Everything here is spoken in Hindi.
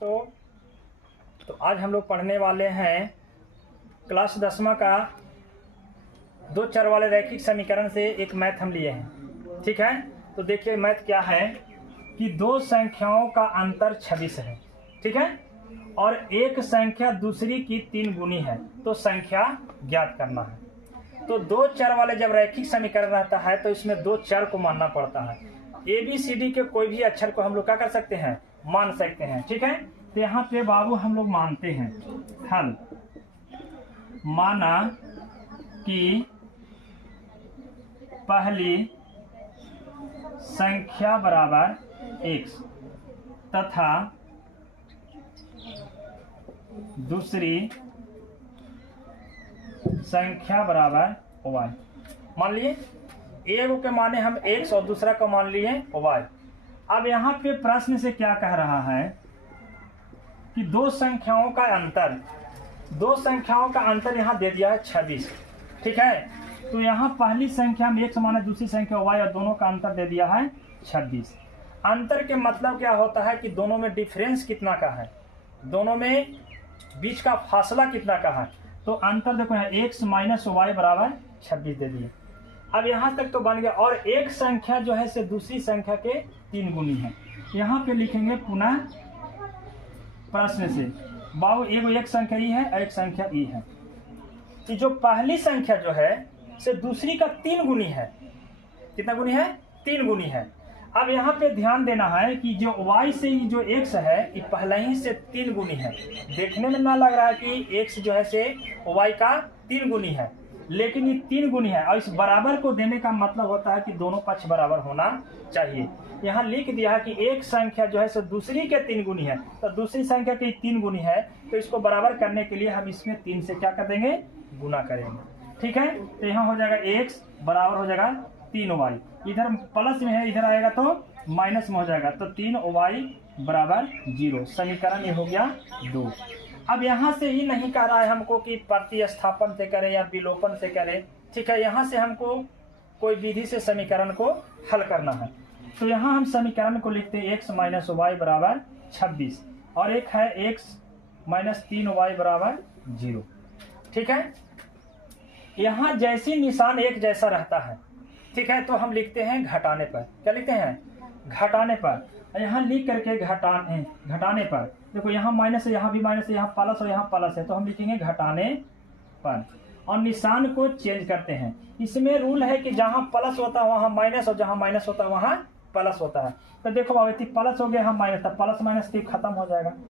तो आज हम लोग पढ़ने वाले हैं क्लास 10वां का दो चर वाले रैखिक समीकरण से एक मैथ हम लिए हैं। ठीक है, तो देखिए मैथ क्या है कि दो संख्याओं का अंतर 26 है। ठीक है, और एक संख्या दूसरी की 3 गुनी है, तो संख्या ज्ञात करना है। तो दो चर वाले जब रैखिक समीकरण रहता है तो इसमें दो चर को मानना पड़ता है। ABCD के कोई भी अक्षर को हम लोग क्या कर सकते हैं, मान सकते हैं। ठीक है, तो यहाँ पे बाबू हम लोग मानते हैं हल। माना कि पहली संख्या बराबर x तथा दूसरी संख्या बराबर y। मान लिए एक के माने हम x और दूसरा को मान लिए y। अब यहाँ पे प्रश्न से क्या कह रहा है कि दो संख्याओं का अंतर यहाँ दे दिया है 26। ठीक है, तो यहाँ पहली संख्या में x माने दूसरी संख्या y और दोनों का अंतर दे दिया है 26। अंतर के मतलब क्या होता है कि दोनों में डिफरेंस कितना का है, दोनों में बीच का फासला कितना का है। तो अंतर देखो है x माइनस वाई बराबर 26 दे दिए। अब यहाँ तक तो बन गया। और एक संख्या जो है से दूसरी संख्या के 3 गुनी है। यहाँ पे लिखेंगे पुनः प्रश्न से बाबू एक संख्या ई है और एक संख्या ई है कि जो पहली संख्या जो है से दूसरी का 3 गुनी है। कितना गुनी है, 3 गुनी है। अब यहाँ पे ध्यान देना है कि जो y से जो x है ये पहले ही से 3 गुनी है। देखने में ना लग रहा है कि x जो है से y का 3 गुनी है, लेकिन ये 3 गुनी है। और इस बराबर को देने का मतलब होता है कि दोनों पक्ष बराबर होना चाहिए। यहाँ लिख दिया है कि एक संख्या जो है सो दूसरी के 3 गुनी है, तो दूसरी संख्या के 3 गुनी है, तो इसको बराबर करने के लिए हम इसमें 3 से क्या कर देंगे, गुना करेंगे। ठीक है, तो यहाँ हो जाएगा x बराबर हो जाएगा 3y। इधर प्लस में है, इधर आएगा तो माइनस में हो जाएगा, तो 3y बराबर 0। समीकरण ये हो गया 2। अब यहाँ से ही नहीं कह रहा है हमको कि प्रतिस्थापन से करें या विलोपन से करें। ठीक है, यहाँ से हमको कोई विधि से समीकरण को हल करना है। तो यहाँ हम समीकरण को लिखते हैं x माइनस वाई बराबर 26 और एक है x माइनस 3y बराबर 0। ठीक है, यहाँ जैसी निशान एक जैसा रहता है। ठीक है, तो हम लिखते हैं घटाने पर। क्या लिखते हैं, घटाने पर। यहाँ लिख करके घटाने पर देखो यहाँ माइनस है, यहाँ भी माइनस है, यहाँ प्लस और यहाँ प्लस है, तो हम लिखेंगे घटाने पर। और निशान को चेंज करते हैं। इसमें रूल है कि जहाँ प्लस होता है वहाँ माइनस और जहाँ माइनस होता है वहाँ प्लस होता है। तो देखो बाबू प्लस हो गया, यहाँ माइनस था, प्लस माइनस खत्म हो जाएगा।